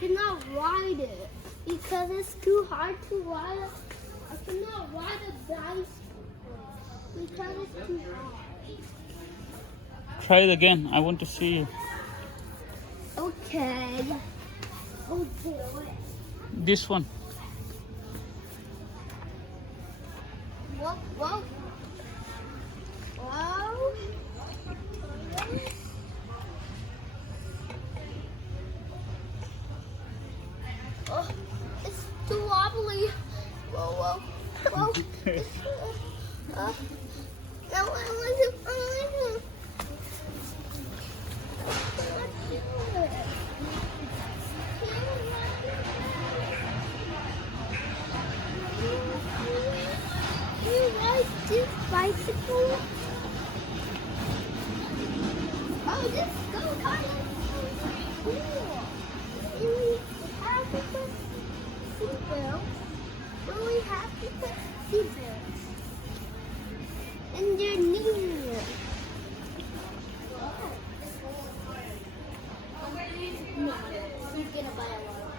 cannot ride it because it's too hard to ride. I cannot ride a bicycle because it's too hard. Try it again. I want to see you. Okay. Okay. This one. Whoa, whoa. Whoa. Oh, it's too wobbly. Whoa, whoa, whoa. No, I want to. You like this bicycle? Oh, this go-kart is so cool. And we have to put seatbelts. But we have to put seatbelts underneath. No, he's gonna buy a lot of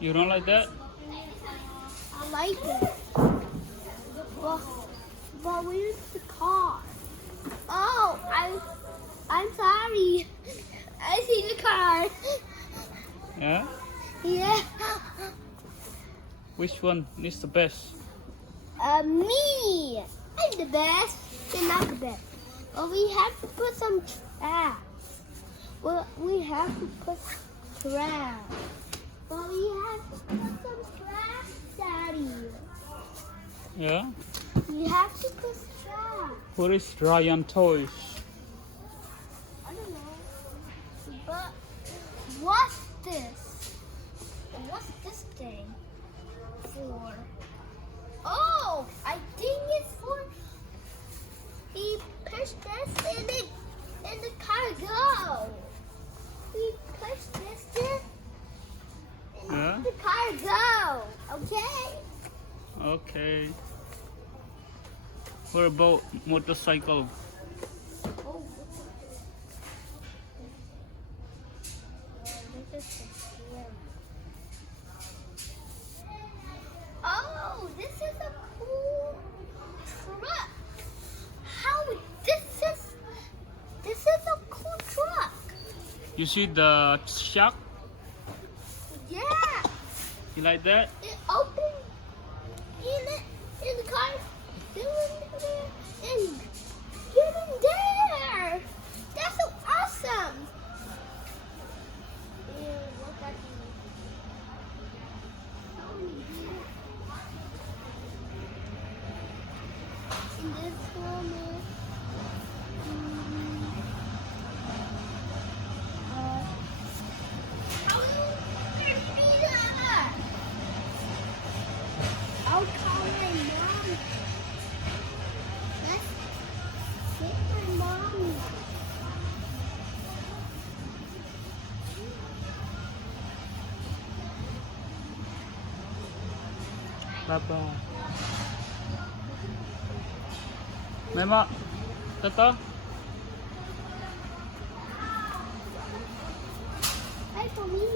You don't like that? I like it. But where's the car? Oh, I'm sorry. I see the car. Yeah? Yeah. Which one is the best? Me. I'm the best. You're not the best. Well, we have to put some trash. Well, we have to put trash. But we have to put some trash, Daddy. Yeah? We have to put trash. What is Ryan Toys? I don't know. But what's this? What's this thing for? Oh, I think it's for. We push this and the car go. We push this and Yeah? the car go. Okay. Okay. What about motorcycle? Oh. Oh, this is a cool truck. How this is a cool truck. You see the shack? Yeah. You like that? It opened in the car. And get in there. That's so awesome. And look at in this one is I'll call my mom. Let's get my mom. Bye-bye. Mema, tata? Hi, Tommy.